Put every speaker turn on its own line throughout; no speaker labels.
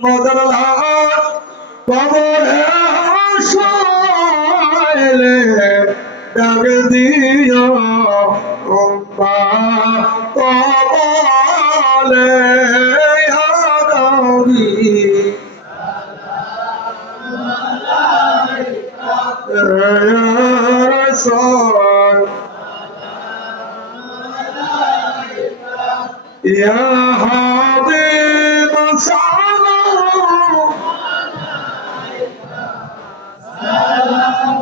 মদনলাল কবরে শোয়াইলে ডাক দিও উম্মা কবলে আদাবি يا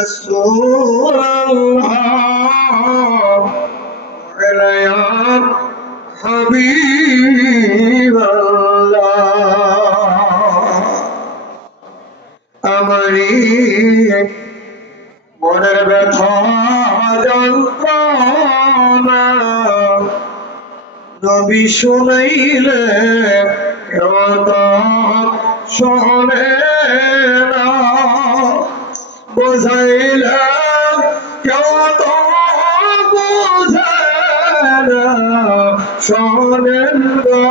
رسول الله وعلى يا حبيب الله আমারি মনের ব্যথা যন্ত্রণা নবী শুনাইলে কেমন শোনে না বোঝাইলে কেউ তো না। শোনেন গো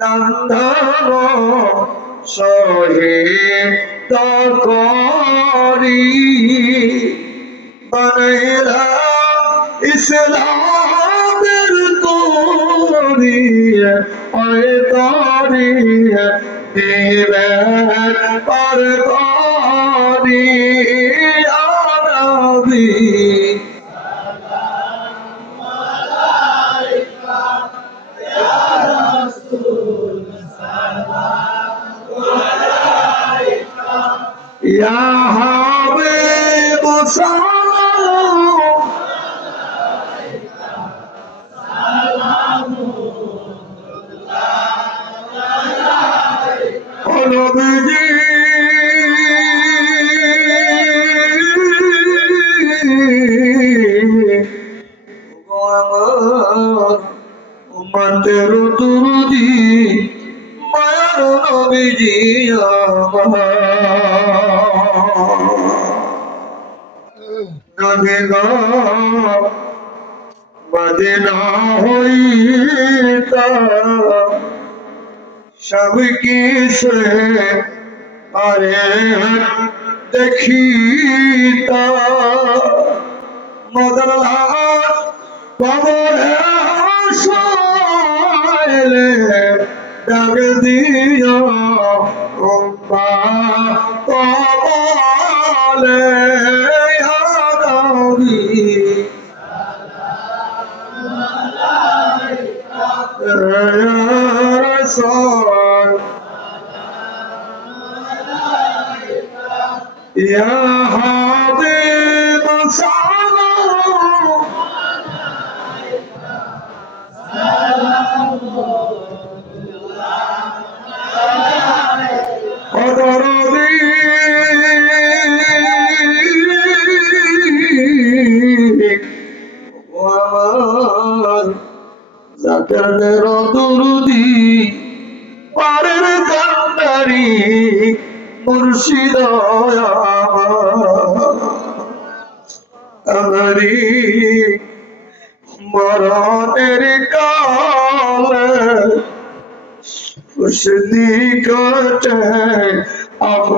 নন্দন শহীদ করি বানাইলা ইসলামের তরি ওই তরি দিবেন পর করি আনবী ইয়া হবে মুসা নবী গো মদিনা হইতা। সব কিসে আরে দেখিতা। মদন লাল কবরে শোয়াইলে ডাক দিও। উম্মা কবলে يا رسول يا মুর্শিদ আমারি মরণের কাল খুশদি কাটে আপনাকে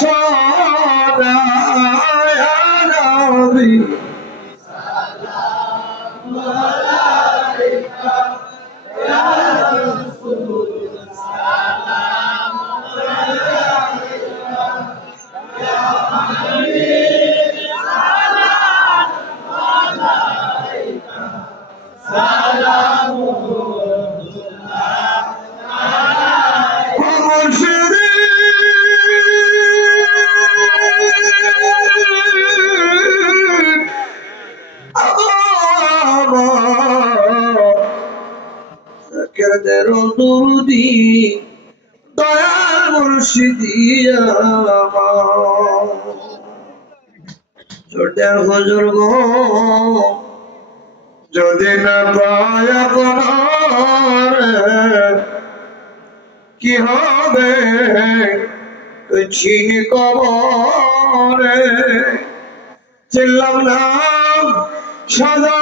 পাশানা নবী দুরুদি দয়াল মুর্শিদিয়া ছোটে হুজুর গো, যদি না পায় কি হবে? চিন কবরে চিল্লাম না, সদা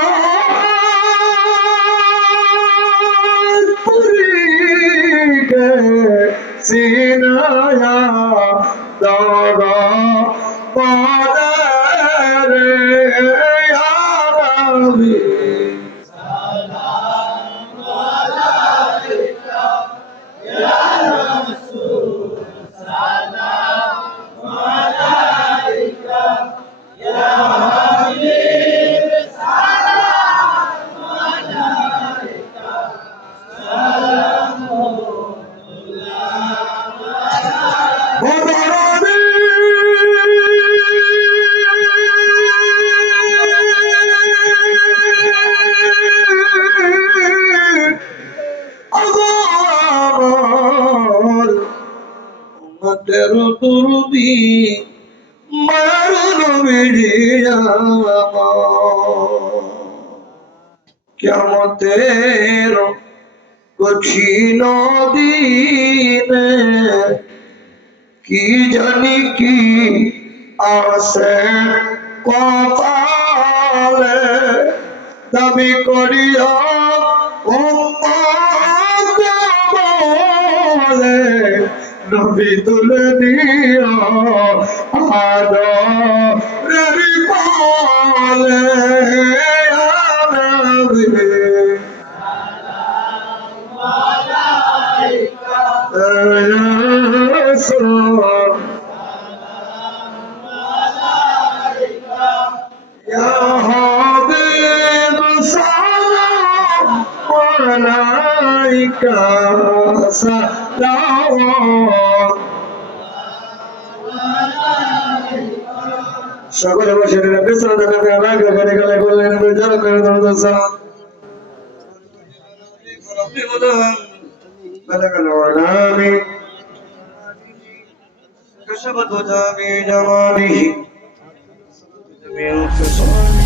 তুরুদি মারুন মিলিয়া কেমতের কঠিন দিনে কি জানি কি আসে কপালে। দাবি করিয়া বলে নবী তুলে দিও আদরের পালে নবী يا حبيب سلام عليك سلام সকলে বসে দিলেন বিশ্রান্ত করে রাখলে করে গেলে করলেন বিচার করে ধরো সালাম بلغ الغلام كشفت جامع جماله جميع الخصال